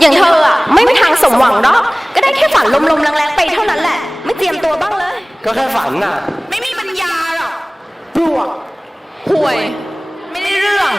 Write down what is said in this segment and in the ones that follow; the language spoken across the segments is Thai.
อย่างเธออะไม่มีทางสมหวังหรอกก็ได้แค่ฝันลมๆแรงๆไปเท่านั้นแหละ ไม่เตรียมตัวบ้างเลย ก็แค่ฝันน่ะ ไม่มีปัญญาหรอกปลวกห่วย ไม่ได้เรื่อง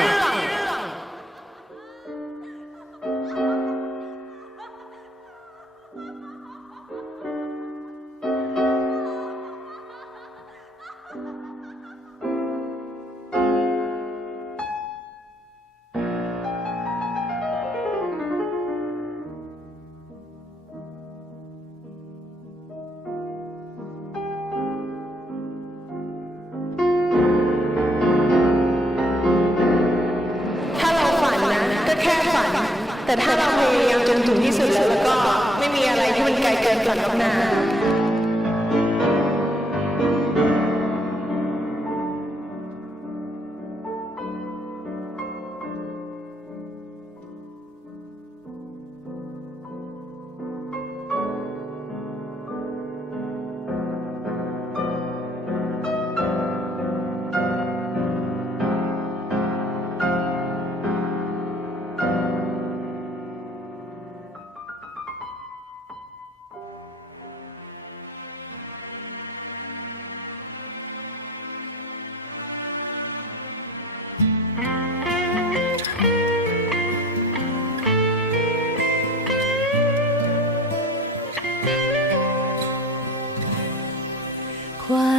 แต่ถ้าเราพยายามจนถึงที่สุดแล้วแล้วก็ไม่มีอะไรที่มันไกลเกินฝันหรอกน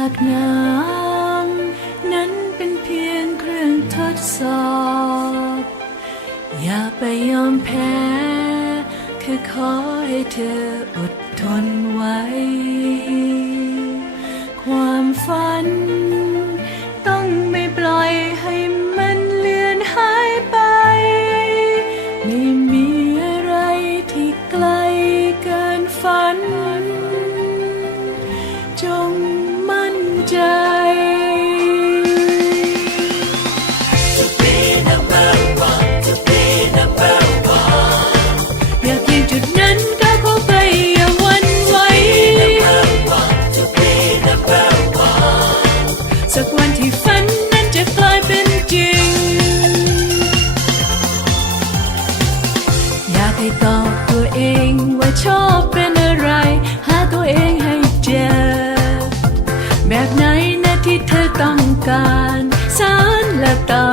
ากน้ำนั้นเป็นเพียงเครื่องทดสอบ อย่าไปยอมแพ้คือขอให้เธออดทนไว้ ความฝัน ว่าชอบเป็นอะไร หาตัวเองให้เจอ แบบไหนนะที่เธอต้องการสารและต่อ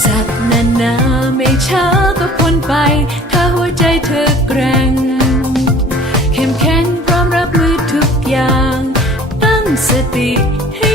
สักนานาไม่ช้าก็พ้นไป ถ้าหัวใจเธอแกร่งเข้มแข็งพร้อมรับมือทุกอย่าง ตั้งสติให้